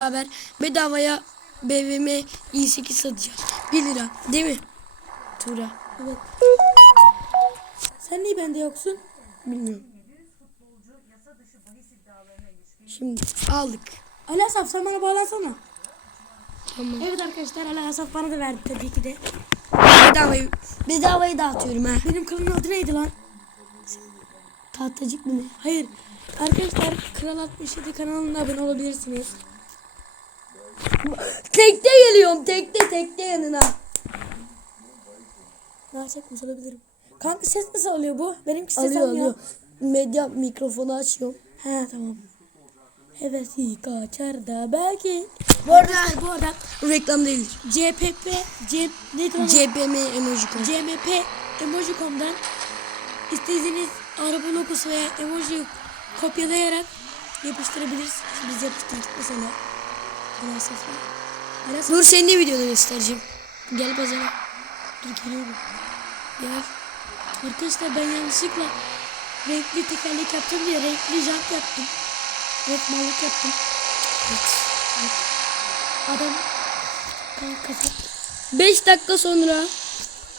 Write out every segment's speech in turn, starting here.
beraber bedavaya BVM i8 satacağız. 1 lira değil mi? Tura. Evet. Sen niye bende yoksun? Bilmiyorum. Şimdi aldık. Ali Asaf sen bana bağlansana. Tamam. Evet arkadaşlar Ali Asaf bana da verdi tabii ki de. Bedavayı, bedavayı dağıtıyorum ha. Benim kanalın adı neydi lan? Tahtacık mı ne? Hayır. Arkadaşlar Kral 67 kanalına abone olabilirsiniz. Tekte geliyorum. Tekte tekte yanına. Daha çekmiş olabilirim. Kanka ses nasıl alıyor bu? Benimki ses Alıyor almıyor. alıyor. Medya mikrofonu açıyorum. He tamam. Hevesi kaçar da belki. Bu arada Bu arada reklam değildir. CPP, C, lan? CBM emoji koy. CMP Emoji.com'dan istediğiniz araba logosu veya emoji kopyalayarak yapıştırabilirsiniz. Biz yapıştırdık mesela. Biraz sesle. Biraz Dur seni de göstereceğim. Gel pazara. dur geliyorum. Gel. Arkadaşlar ben yanlışlıkla renkli tekerlek yaptım diye renkli jant yaptım. Evet mallık yaptım. Evet. Adam kankası. 5 dakika sonra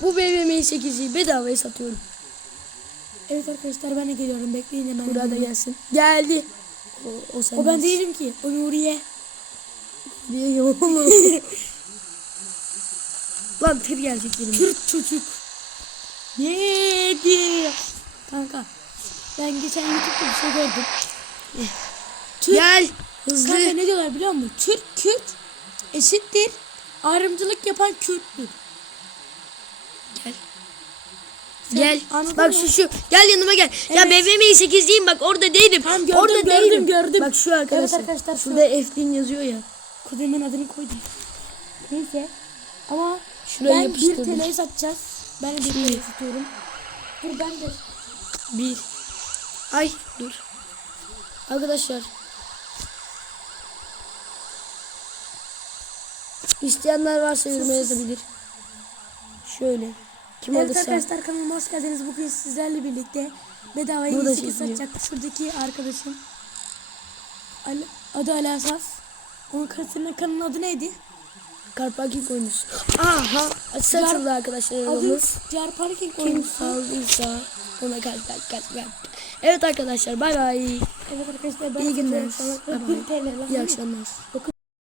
bu BVM 8'i bedavaya satıyorum. Evet arkadaşlar ben de geliyorum bekleyin hemen. Burada gelsin. Geldi. O, o, O ben değilim ki. O Nuriye. Diye oğlum. Lan tır gelecek yerime. Kürt çocuk. Yedi. Kanka. Ben geçen YouTube'da bir şey gördüm. Türk, Gel. Hızlı. kanka ne diyorlar biliyor musun? Türk Kürt eşittir. Ayrımcılık yapan Kürttür. Gel. Sen Gel. Bak mı? şu şu. Gel yanıma gel. Ya Evet. BVM 8 diyeyim bak orada değilim. Tamam, gördüm, orada gördüm, değilim. gördüm. Bak şu arkadaşlar. Evet arkadaşlar, şu. Şurada Eflin yazıyor ya. Kuzenin adını koydum. Neyse. Ama Şuraya ben yapıştırdım. 1 TL'ye satacağız. Ben de 1 TL satıyorum. Dur ben de. Bir. Ay dur. Arkadaşlar. İsteyenler varsa yoruma yazabilir. Şöyle. Kim Evet alırsa. arkadaşlar kanalıma hoş geldiniz. Bugün sizlerle birlikte bedava Burada 28 çekiliyor. satacak şuradaki arkadaşım. Ali, adı Ali Asaf. Onun karısının kanalının adı neydi? Karpaki oyuncusu. Aha. Satıldı arkadaşlar arabamız. Car Parking Kim oyuncusu. aldıysa ona kalp kalp kalp kalp. Evet arkadaşlar bay bay. Evet arkadaşlar ben İyi günler. satıyorum. Bye bye. 1 TL lan. İyi akşamlar.